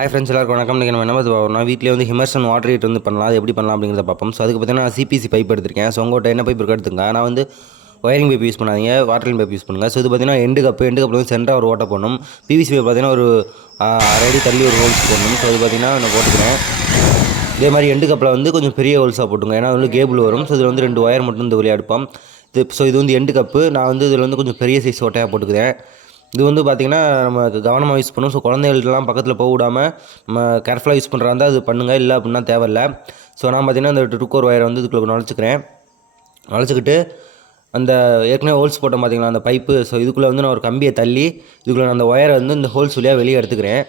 Hi friends எல்லாருக்கும் வணக்கம். இன்றைக்கி நம்ம என்ன பார்த்து வீட்டிலே வந்து ஹிமர்ஷன் வாட்டர் ஹீட் வந்து பண்ணலாம். அது எப்படி பண்ணலாம் அப்படிங்கிறத பார்ப்போம். ஸோ அதுக்கு பார்த்தீங்கன்னா நான் சிபிசி பைப் எடுத்திருக்கேன். ஸோ உங்கள்கிட்ட என்ன பைப் இருக்கோ எடுத்துங்க. ஆனால் வந்து ஒயரிங் பைப் யூஸ் பண்ணாதீங்க, வாட்டரிங் பைப் யூஸ் பண்ணுங்கள். ஸோ இது பார்த்தீங்கன்னா எண்டு கப்பில் வந்து சென்டராக ஒரு ஓட்டை போடணும். பிவிசி பைப் பார்த்தீங்கன்னா ஒரு அரை அடி தள்ளி ஒரு ஹோல்ஸ் போடணும். ஸோ அது பார்த்தீங்கன்னா நான் போட்டுக்கிறேன். இதே மாதிரி எண்டு கப்பில் வந்து கொஞ்சம் பெரிய ஹோல்ஸாக போட்டுங்க, ஏன்னா வந்து கேபிள் வரும். ஸோ இதில் வந்து 2 ஒயர் மட்டும் இந்த வழியாக எடுப்போம். இது வந்து எண்டு கப்பு. நான் வந்து இதில் வந்து கொஞ்சம் பெரிய சைஸ் ஓட்டையாக போட்டுக்கிறேன். இது வந்து பார்த்திங்கன்னா நம்ம கவனமாக யூஸ் பண்ணணும். ஸோ குழந்தைகள்லாம் பக்கத்தில் போக விடாமல் நம்ம கேர்ஃபுல்லாக யூஸ் பண்ணுறா இருந்தால் அது பண்ணுங்கள், இல்லை அப்படின்னா தேவையில்லை. ஸோ நான் பார்த்திங்கன்னா இந்த ட்ரூக்கோர் ஒயரை வந்து இதுக்குள்ளே நுழைச்சிக்கிட்டு அந்த ஏற்கனவே ஹோல்ஸ் போட்டோம் பார்த்திங்களா அந்த பைப்பு. ஸோ இதுக்குள்ளே வந்து நான் ஒரு கம்பியை தள்ளி இதுக்குள்ளே நான் அந்த ஒயரை வந்து இந்த ஹோல்ஸ் வழியாக வெளியே எடுத்துக்கிறேன்.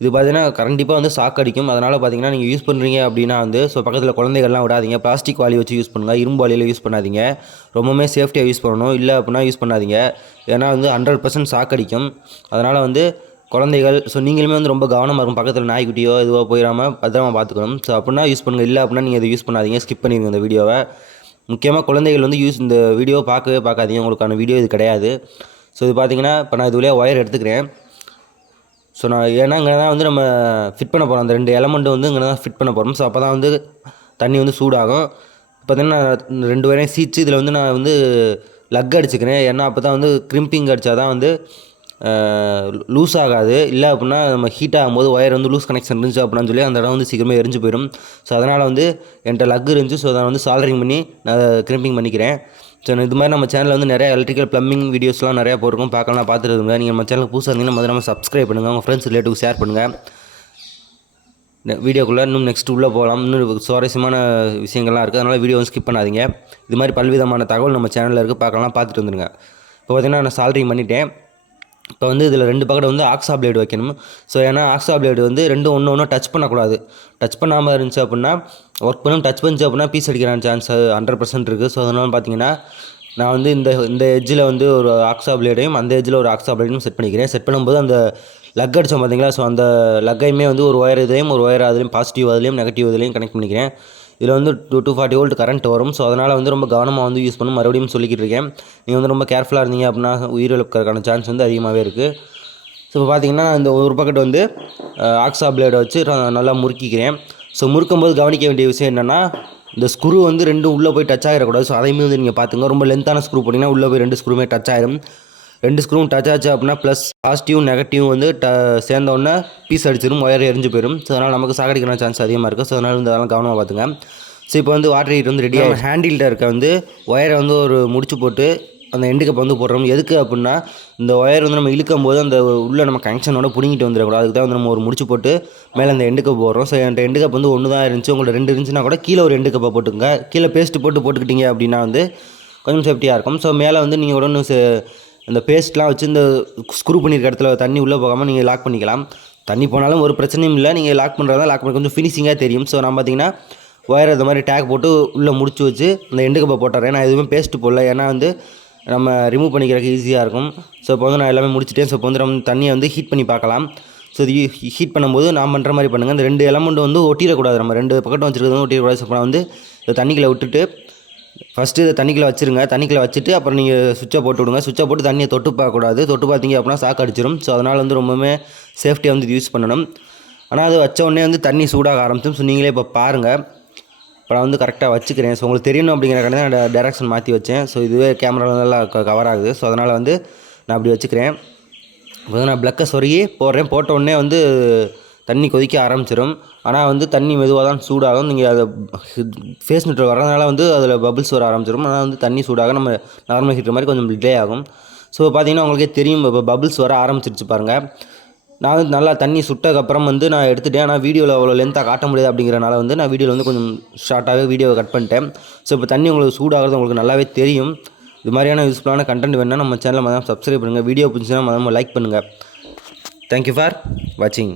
இது பார்த்தீங்கன்னா கண்டிப்பாக வந்து ஷாக் அடிக்கும். அதனால் பார்த்தீங்கன்னா நீங்கள் யூஸ் பண்ணுறீங்க அப்படின்னா வந்து பக்கத்தில் குழந்தைகள்லாம் விடாதீங்க. பிளாஸ்டிக் வாளி வச்சு யூஸ் பண்ணுங்கள், இரும்பு வாளியில் யூஸ் பண்ணாதீங்க. ரொம்பவுமே சேஃப்டியாக யூஸ் பண்ணணும். இல்லை அப்படின்னா யூஸ் பண்ணாதீங்க, ஏன்னா வந்து 100% ஷாக் அடிக்கும். அதனால் வந்து குழந்தைகள் நீங்களுமே வந்து ரொம்ப கவனமாக இருக்கும். பக்கத்தில் நாய்க்குட்டியோ இதுவோ போயிடாமல் பத்திரமா பார்த்துக்கணும். ஸோ அப்படின்னா யூஸ் பண்ணுங்கள். இல்லை அப்படின்னா நீங்கள் இதை யூஸ் பண்ணாதீங்க, ஸ்கிப் பண்ணிடுங்க இந்த வீடியோவை. முக்கியமாக குழந்தைகள் வந்து இந்த வீடியோவை பார்க்காதீங்க, உங்களுக்கான வீடியோ இது கிடையாது. ஸோ இது பார்த்தீங்கன்னா இப்போ நான் இது வழியாக ஒயர் எடுத்துக்கிறேன். ஸோ நான் ஏன்னா இங்கே தான் வந்து நம்ம ஃபிட் பண்ண போகிறோம். அந்த 2 எலமெண்ட்டு வந்து இங்கே தான் ஃபிட் பண்ண போகிறோம். ஸோ அப்போ தான் வந்து தண்ணி வந்து சூடாகும். பார்த்தீங்கன்னா நான் 2 வரையும் சீச்சு இதில் வந்து நான் வந்து லக் அடிச்சுக்கிறேன். ஏன்னா அப்போ தான் வந்து கிரிம்பிங் அடித்தா தான் வந்து லூஸ் ஆகாது. இல்லை அப்படின்னா நம்ம ஹீட் ஆகும்போது ஒயர் வந்து லூஸ் கனெக்ஷன் இருந்துச்சு அப்படின்னு சொல்லி அந்த இடம் வந்து சீக்கிரமே எரிஞ்சு போயிடும். ஸோ அதனால் வந்து என்கிட்ட லக் இருந்துச்சு. ஸோ அதை வந்து சால்டரிங் பண்ணி நான் கிரிம்பிங் பண்ணிக்கிறேன். ஸோ இது மாதிரி நம்ம சேனலில் வந்து நிறையா எலக்ட்ரிக்கல் ப்ளம்பிங் வீடியோஸ்லாம் நிறையா போயிருக்கோம், பார்க்கலாம், பார்த்துட்டு நீங்கள் நம்ம சேனலுக்கு புதுசாக இருந்தீங்கன்னா நம்ம சப்ஸ்கிரைப் பண்ணுங்கள், உங்கள் ஃப்ரெண்ட்ஸ் ரிலேட்டிவ் ஷேர் பண்ணுங்கள். வீடியோக்குள்ளே இன்னும் நெக்ஸ்ட் உள்ளே போகலாம். இன்னும் சுவாரஸ்யமான விஷயங்கள்லாம் இருக்குது, அதனால் வீடியோ ஸ்கிப் பண்ணாதீங்க. இது மாதிரி பல்விதமான தகவல் நம்ம சேனலில் இருக்குது, பார்க்கலாம், பார்த்துட்டு வந்துடுங்க. இப்போ பார்த்தீங்கன்னா நான் சால்டரிங் பண்ணிவிட்டேன். இப்போ வந்து இதில் 2 பக்கெட் வந்து ஆக்ஸா பிளேடு வைக்கணும். ஸோ ஏன்னா ஆக்ஸா பிளேடு வந்து ரெண்டும் ஒன்று டச் பண்ணக்கூடாது. டச் பண்ணாமல் இருந்துச்சு அப்படின்னா ஒர்க் பண்ணணும். டச் பண்ணிச்சு அப்படின்னா பீஸ் அடிக்கிறான சான்ஸ் 100% இருக்குது. ஸோ அதனால் பார்த்தீங்கன்னா நான் வந்து இந்த எட்ஜில் வந்து ஒரு ஆக்ஸா பிளேடையும் அந்த எட்ஜில் ஒரு ஆக்ஸா பிளேடையும் செட் பண்ணிக்கிறேன். செட் பண்ணும்போது அந்த லக் அடித்தோம் பார்த்தீங்களா, ஸோ அந்த லக்கையுமே வந்து ஒரு ஒயர் இதுலேயும் ஒரு ஒயர் அதுலேயும் பாசிட்டிவ் அதுலேயும் நெகட்டிவ் இதுலேயும் கனெக்ட் பண்ணிக்கிறேன். இதில் வந்து 240 வோல்ட் கரண்ட் வரும். ஸோ அதனால் வந்து ரொம்ப கவனமாக வந்து யூஸ் பண்ணணும். மறுபடியும் சொல்லிக்கிட்டு இருக்கேன், நீங்கள் வந்து ரொம்ப கேர்ஃபுல்லாக இருந்தீங்க அப்படின்னா உயிரிழப்புக்கான சான்ஸ் வந்து அதிகமாகவே இருக்குது. ஸோ இப்போ பார்த்தீங்கன்னா இந்த ஒரு பக்கெட் வந்து ஆக்ஸா பிளேடை வச்சு நல்லா முறுக்கிக்கிறேன். ஸோ முறுக்கும்போது கவனிக்க வேண்டிய விஷயம் என்னென்னா, இந்த ஸ்க்ரூ வந்து 2 உள்ளே போய் டச் ஆகிடக்கூடாது. ஸோ அதையுமே வந்து நீங்கள் பார்த்துங்க. ரொம்ப லென்த்தான ஸ்க்ரூ போட்டிங்கன்னா உள்ளே போய் 2 ஸ்க்ரூமே டச் ஆகிடும். 2 ஸ்க்ரூவும் டச் ஆச்சு அப்படின்னா ப்ளஸ் பாசிட்டிவும் நெகட்டிவும் வந்து சேர்ந்தோடனே பீஸ் அடிச்சிடும், ஒயர் எரிஞ்சு போயிடும். ஸோ அதனால் நமக்கு சாகடிக்கிற சான்ஸ் அதிகமாக இருக்குது. ஸோ அதனால் வந்து அதெல்லாம் கவனமாக பார்த்துங்க. ஸோ இப்போ வந்து வாட்டர் ஹீட் வந்து ரெடியாக ஹேண்டில்கிட்ட இருக்க வந்து ஒயரை வந்து ஒரு முடிச்சு போட்டு அந்த எண்டு கப் வந்து போடுறோம். எதுக்கு அப்படின்னா இந்த ஒயர் வந்து நம்ம இழுக்கும் போது அந்த உள்ளே நம்ம கனெக்ஷனோட பிடிங்கிட்டு வந்துடக்கூடாது. அதுக்கு தான் வந்து நம்ம ஒரு முடிச்சு போட்டு மேலே அந்த எண்டு கப் போடுறோம். ஸோ என்கிட்ட எண்டு கப் வந்து 1 தான் இருந்துச்சு. உங்கள்ட்ட 2 இருந்துச்சுன்னா கூட கீழே ஒரு எண்டு கப்பை போட்டுங்க. கீழே பேஸ்ட்டு போட்டுக்கிட்டீங்க அப்படின்னா வந்து கொஞ்சம் சேஃப்டியாக இருக்கும். ஸோ மேலே வந்து நீங்கள் உடனே இந்த பேஸ்ட்லாம் வச்சு இந்த ஸ்க்ரூ பண்ணியிருக்க இடத்துல தண்ணி உள்ளே போகாமல் நீங்கள் லாக் பண்ணிக்கலாம். தண்ணி போனாலும் ஒரு பிரச்சனையும் இல்லை. நீங்கள் லாக் பண்ணுறதா லாக் பண்ணி கொஞ்சம் ஃபினிஷிங்காக தெரியும். ஸோ நான் பார்த்தீங்கன்னா ஒயர் இந்த மாதிரி டேக் போட்டு உள்ளே முடிச்சு வச்சு அந்த எண்டு கப்பை போட்டுறேன். நான் எதுவுமே பேஸ்ட்டு போடல, ஏன்னா வந்து நம்ம ரிமூவ் பண்ணிக்கிறதுக்கு ஈஸியாக இருக்கும். ஸோ இப்போ வந்து நான் எல்லாமே முடிச்சுட்டேன். ஸோ இப்போ வந்து நம்ம தண்ணியை வந்து ஹீட் பண்ணி பார்க்கலாம். ஸோ இது ஹீட் பண்ணும்போது நான் பண்ணுற மாதிரி பண்ணுங்கள். இந்த 2 எலமெண்ட் வந்து ஒட்டிடக்கூடாது. நம்ம 2 பக்கெட்டும் வச்சுருக்கிறது வந்து ஒட்டிடக்கூடாது. ஸோ நான் வந்து இந்த தண்ணிக்குள்ளே விட்டுட்டு ஃபஸ்ட்டு இதை தண்ணிக்குள்ளே வச்சுருங்க. தண்ணிக்குள்ளே வச்சுட்டு அப்புறம் நீங்கள் சுவிட்சை போட்டு விடுங்க. சுவிட்சை போட்டு தண்ணியை தொட்டு பார்க்கக்கூடாது. தொட்டு பார்த்தீங்க அப்படின்னா ஷாக் அடிச்சிடும். ஸோ அதனால் வந்து ரொம்பவுமே சேஃப்டியாக வந்து யூஸ் பண்ணணும். ஆனால் அது வச்ச உடனே வந்து தண்ணி சூடாக ஆரம்பிச்சிடும். ஸோ நீங்களே இப்போ பாருங்கள். இப்போ நான் வந்து கரெக்டாக வச்சுக்கிறேன். ஸோ உங்களுக்கு தெரியணும் அப்படிங்கிறக்காண்டி தான் நான் டைரக்ஷன் மாற்றி வச்சேன். ஸோ இதுவே கேமரா நல்லா கவர் ஆகுது. ஸோ அதனால் வந்து நான் அப்படி வச்சுக்கிறேன். இப்போ வந்து நான் ப்ளக்கை சொருகி போடுறேன். போட்ட உடனே வந்து தண்ணி கொதிக்க ஆரம்பிச்சிடும். ஆனால் வந்து தண்ணி மெதுவாக தான் சூடாகும். நீங்கள் அதை ஃபேஸ் நெட்டில் வரதுனால வந்து அதில் பபிள்ஸ் வர ஆரம்பிச்சிடும். ஆனால் வந்து தண்ணி சூடாக நம்ம நார்மல் ஹீட்டர் மாதிரி கொஞ்சம் டிலே ஆகும். ஸோ பார்த்தீங்கன்னா உங்களுக்கே தெரியும், இப்போ பபிள்ஸ் வர ஆரம்பிச்சிருச்சு பாருங்கள். நான் வந்து நல்லா தண்ணி சுட்டதுக்கப்புறம் வந்து நான் எடுத்துகிட்டேன். ஆனால் வீடியோவில் அவ்வளோ லென்த்தாக காட்ட முடியாது அப்படிங்கிறனால வந்து நான் வீடியோவில் வந்து கொஞ்சம் ஷார்ட்டாகவே வீடியோவை கட் பண்ணிட்டேன். ஸோ இப்போ தண்ணி உங்களுக்கு சூடாகிறது உங்களுக்கு நல்லாவே தெரியும். இது மாதிரியான யூஸ்ஃபுல்லான கண்டென்ட் வேணுன்னா நம்ம சேனலை சப்ஸ்கிரைப் பண்ணுங்கள். வீடியோ பிடிச்சின்னா லைக் பண்ணுங்கள். தேங்க்யூ ஃபார் வாட்சிங்.